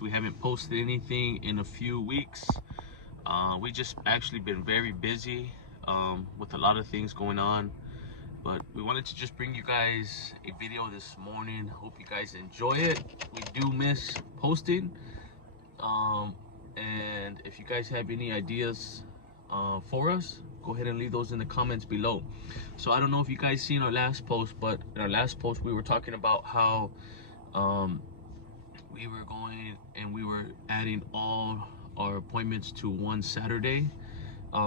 we haven't posted anything in a few weeks. We just actually been very busy with a lot of things going on, but we wanted to just bring you guys a video this morning. Hope you guys enjoy it. We do miss posting, and if you guys have any ideas for us, go ahead and leave those in the comments below. So I don't know if you guys seen our last post, but in our last post we were talking about how we were going and we were adding all our appointments to one Saturday.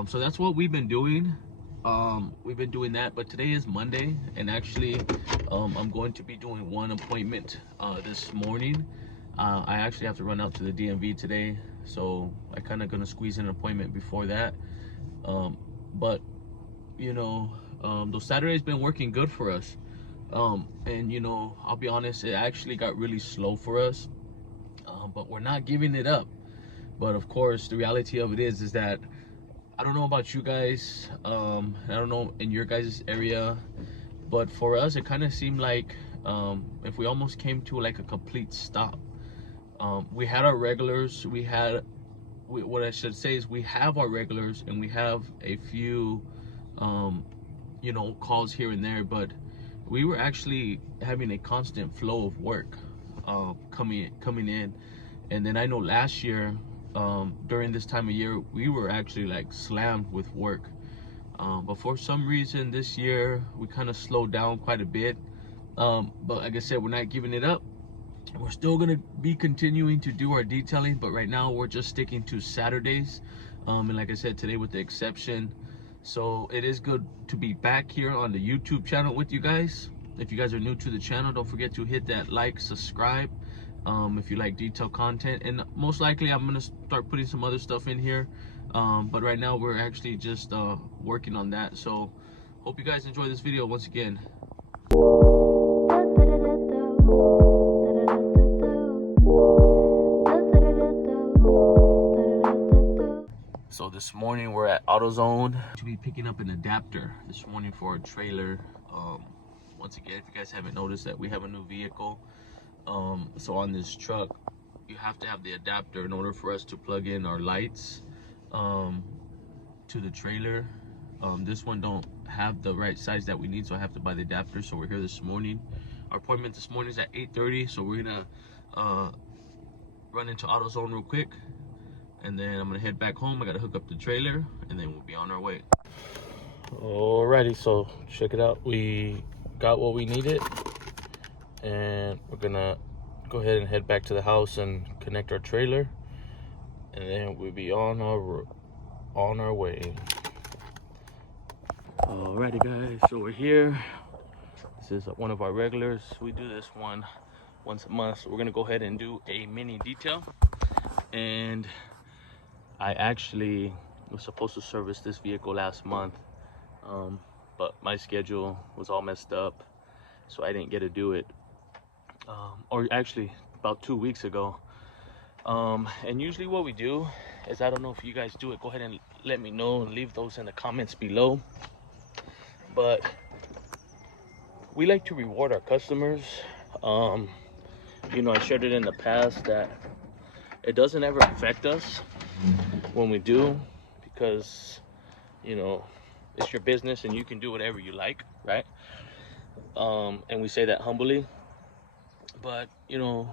So that's what we've been doing. We've been doing that, but today is Monday, and actually I'm going to be doing one appointment this morning. I actually have to run out to the DMV today, so I kind of gonna squeeze in an appointment before that. But you know, those Saturdays been working good for us. And you know, I'll be honest, it actually got really slow for us, but we're not giving it up. But of course, the reality of it is that I don't know about you guys, I don't know in your guys' area, but for us it kind of seemed like if we almost came to like a complete stop. We had our regulars, what I should say is we have our regulars, and we have a few you know, calls here and there, but we were actually having a constant flow of work coming in. And then I know last year during this time of year we were actually like slammed with work, but for some reason this year we kind of slowed down quite a bit. But like I said, we're not giving it up. We're still gonna be continuing to do our detailing, but right now we're just sticking to Saturdays, and like I said, today with the exception. So it is good to be back here on the YouTube channel with you guys. If you guys are new to the channel, don't forget to hit that like, subscribe if you like detail content, and most likely I'm gonna start putting some other stuff in here, but right now we're actually just working on that. So hope you guys enjoy this video once again. So this morning we're at AutoZone to be picking up an adapter this morning for our trailer. Once again, if you guys haven't noticed, that we have a new vehicle. So on this truck, you have to have the adapter in order for us to plug in our lights to the trailer. This one don't have the right size that we need, so I have to buy the adapter. So we're here this morning. Our appointment this morning is at 8:30, so we're gonna run into AutoZone real quick, and then I'm gonna head back home. I gotta hook up the trailer, and then we'll be on our way. Alrighty, so check it out. We got what we needed, and we're gonna go ahead and head back to the house and connect our trailer, and then we'll be on our way. Alrighty guys, so we're here. This is one of our regulars. We do this one once a month, so we're gonna go ahead and do a mini detail. And I actually was supposed to service this vehicle last month, but my schedule was all messed up, so I didn't get to do it. Or actually about 2 weeks ago. And usually what we do is, I don't know if you guys do it, go ahead and let me know and leave those in the comments below. But we like to reward our customers. You know, I shared it in the past that it doesn't ever affect us when we do, because you know, it's your business and you can do whatever you like, right? And we say that humbly, but you know,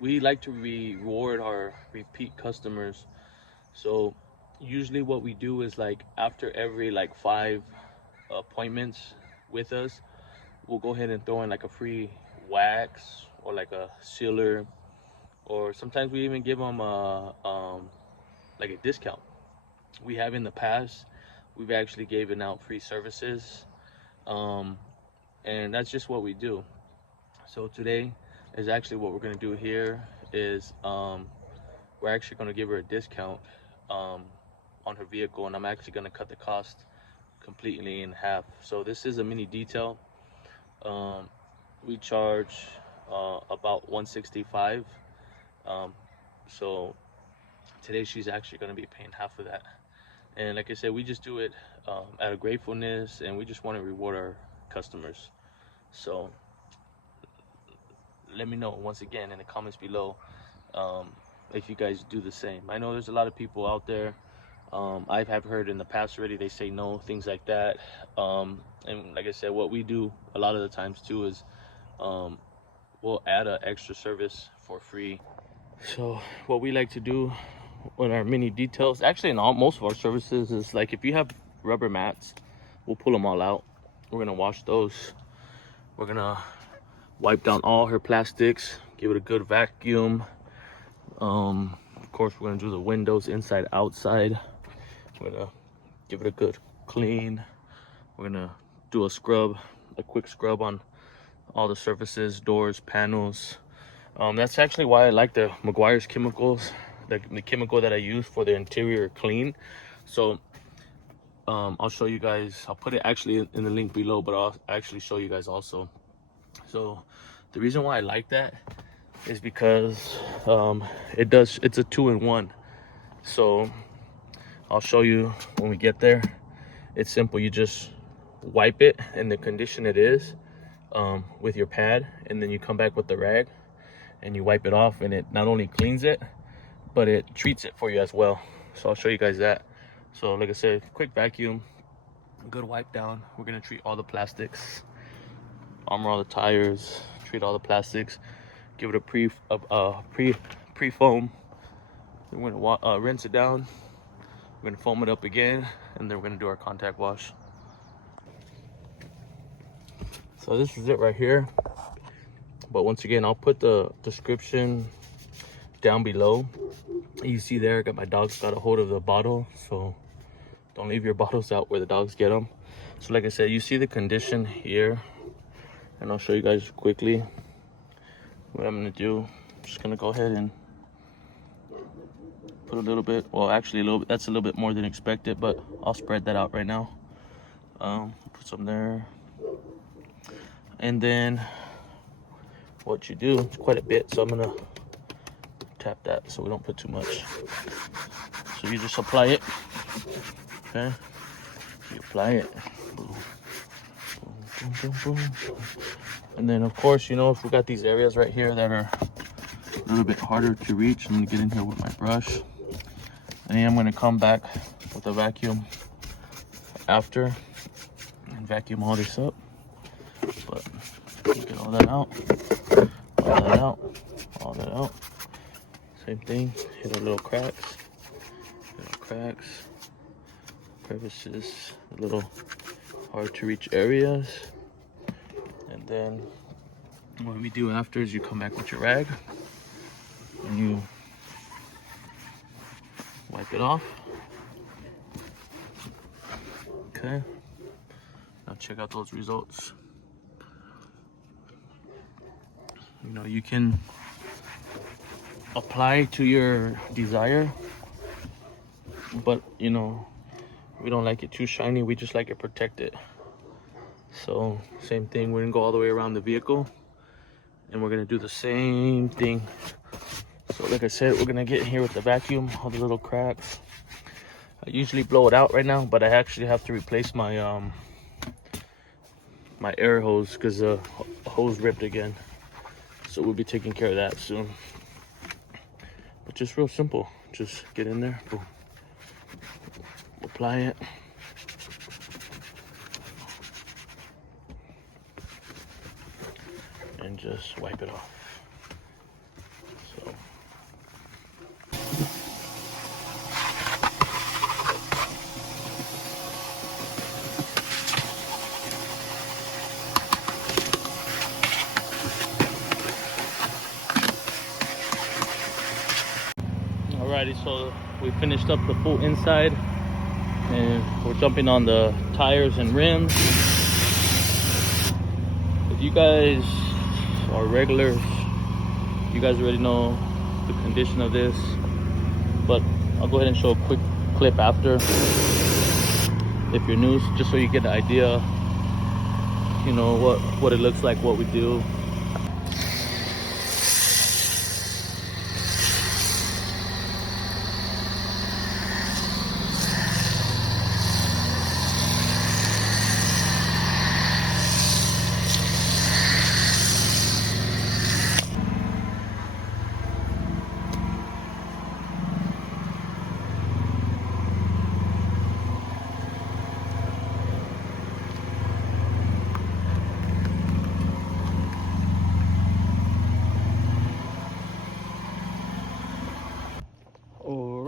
we like to reward our repeat customers. So usually what we do is, like, after every like 5 appointments with us, we'll go ahead and throw in like a free wax or like a sealer, or sometimes we even give them like a discount. We have in the past, we've actually given out free services, and that's just what we do. So today is actually what we're going to do here is we're actually going to give her a discount on her vehicle, and I'm actually going to cut the cost completely in half. So this is a mini detail. We charge about $165. So today she's actually going to be paying half of that. And like I said, we just do it out of gratefulness, and we just want to reward our customers. So let me know once again in the comments below if you guys do the same. I know there's a lot of people out there. I have heard in the past already, they say no, things like that. And like I said, what we do a lot of the times too is we'll add an extra service for free. So what we like to do on our mini details, actually in most of our services, is like if you have rubber mats, we'll pull them all out. We're gonna wash those. We're gonna wipe down all her plastics, give it a good vacuum. Of course, we're gonna do the windows inside, outside. We're gonna give it a good clean. We're gonna do a scrub, a quick scrub on all the surfaces, doors, panels. That's actually why I like the Meguiar's chemicals, the chemical that I use for the interior clean. So I'll show you guys. I'll put it actually in the link below, but I'll actually show you guys also. So the reason why I like that is because it's a 2-in-1. So I'll show you when we get there. It's simple. You just wipe it in the condition it is with your pad, and then you come back with the rag and you wipe it off, and it not only cleans it, but it treats it for you as well. So I'll show you guys that. So like I said, quick vacuum, good wipe down. We're gonna treat all the plastics, armor all the tires, treat all the plastics, give it a pre foam. Then we're gonna rinse it down. We're gonna foam it up again, and then we're gonna do our contact wash. So this is it right here. But once again, I'll put the description down below. You see there, I got my dogs got a hold of the bottle, so don't leave your bottles out where the dogs get them. So like I said, you see the condition here, and I'll show you guys quickly what I'm gonna do. I'm just gonna go ahead and put a little bit, well actually a little bit, that's a little bit more than expected, but I'll spread that out right now. Put some there, and then what you do, it's quite a bit, so I'm gonna tap that so we don't put too much. So you just apply it, okay? You apply it, boom, boom, boom, boom, boom. And then of course, you know, if we got these areas right here that are a little bit harder to reach, I'm gonna get in here with my brush, and then I'm gonna come back with a vacuum after and vacuum all this up. But get all that out, all that out, all that out. Same thing, hit our little cracks, crevices, little hard to reach areas. And then what we do after is you come back with your rag and you wipe it off. Okay, now check out those results. You know, you can apply to your desire, but you know, we don't like it too shiny, we just like it protected. So same thing, we're gonna go all the way around the vehicle, and we're gonna do the same thing. So like I said, we're gonna get in here with the vacuum, all the little cracks. I usually blow it out right now, but I actually have to replace my my air hose because the hose ripped again. So we'll be taking care of that soon. But just real simple, just get in there, boom, apply it, and just wipe it off. So alrighty, so we finished up the full inside, and we're jumping on the tires and rims. If you guys are regulars, you guys already know the condition of this, but I'll go ahead and show a quick clip after if you're new, just so you get an idea, you know, what it looks like, what we do.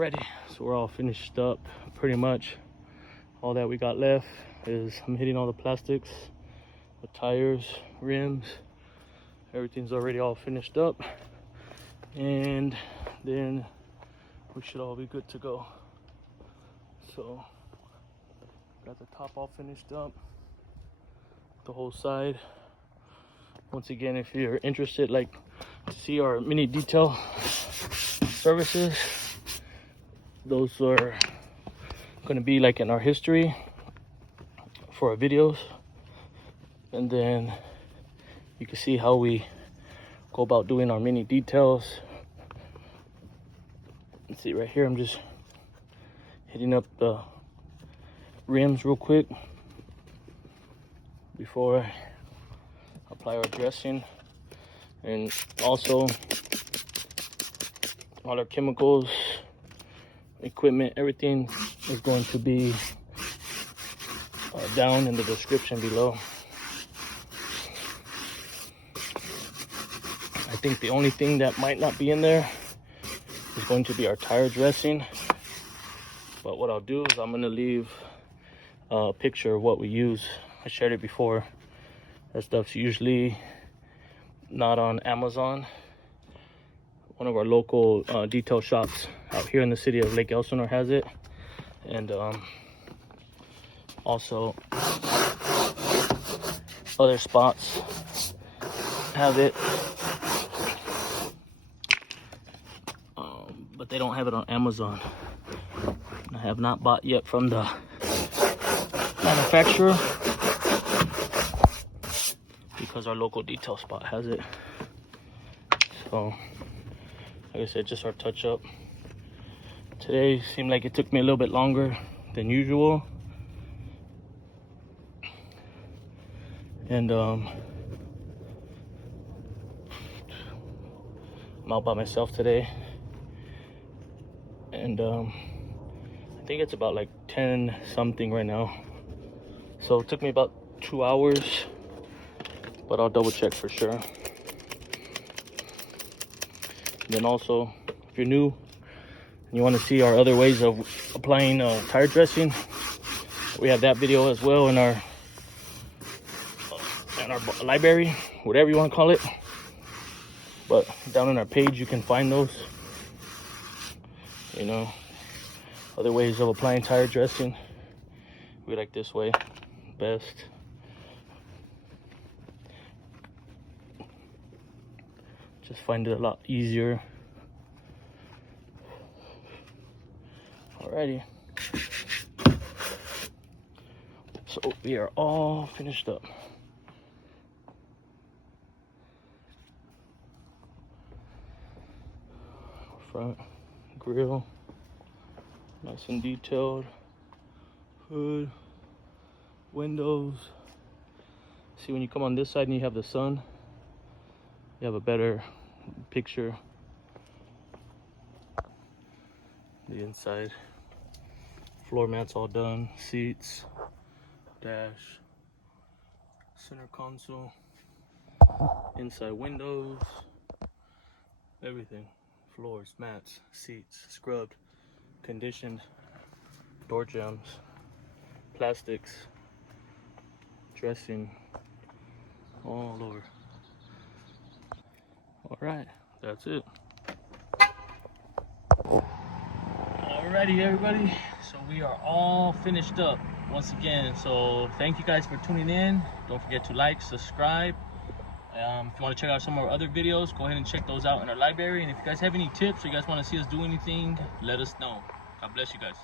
Alrighty, so we're all finished up pretty much. All that we got left is I'm hitting all the plastics, the tires, rims, everything's already all finished up, and then we should all be good to go. So got the top all finished up, the whole side. Once again, if you're interested, like to see our mini detail services, those are going to be like in our history for our videos, and then you can see how we go about doing our mini details. Let's see, right here I'm just hitting up the rims real quick before I apply our dressing, and also all our chemicals, equipment, everything is going to be down in the description below. I think the only thing that might not be in there is going to be our tire dressing, but what I'll do is I'm going to leave a picture of what we use. I shared it before. That stuff's usually not on Amazon. One of our local detail shops out here in the city of Lake Elsinore has it, and also other spots have it, but they don't have it on Amazon. I have not bought yet from the manufacturer because our local detail spot has it. So like I said, just our touch up. Today seemed like it took me a little bit longer than usual. And I'm out by myself today. And I think it's about like 10 something right now. So it took me about 2 hours, but I'll double check for sure. Then also, if you're new and you want to see our other ways of applying tire dressing, we have that video as well in our library, whatever you want to call it. But down on our page you can find those, you know, other ways of applying tire dressing. We like this way best. Just find it a lot easier. Alrighty, so we are all finished up. Front grill, nice and detailed. Hood, windows. See, when you come on this side and you have the sun, you have a better picture. The inside floor mats all done, seats, dash, center console, inside windows, everything. Floors, mats, seats, scrubbed, conditioned, door jambs, plastics, dressing, all over. All right, that's it. Alrighty, everybody, so we are all finished up once again. So thank you guys for tuning in. Don't forget to like, subscribe. If you want to check out some of our other videos, go ahead and check those out in our library. And if you guys have any tips or you guys want to see us do anything, let us know. God bless you guys.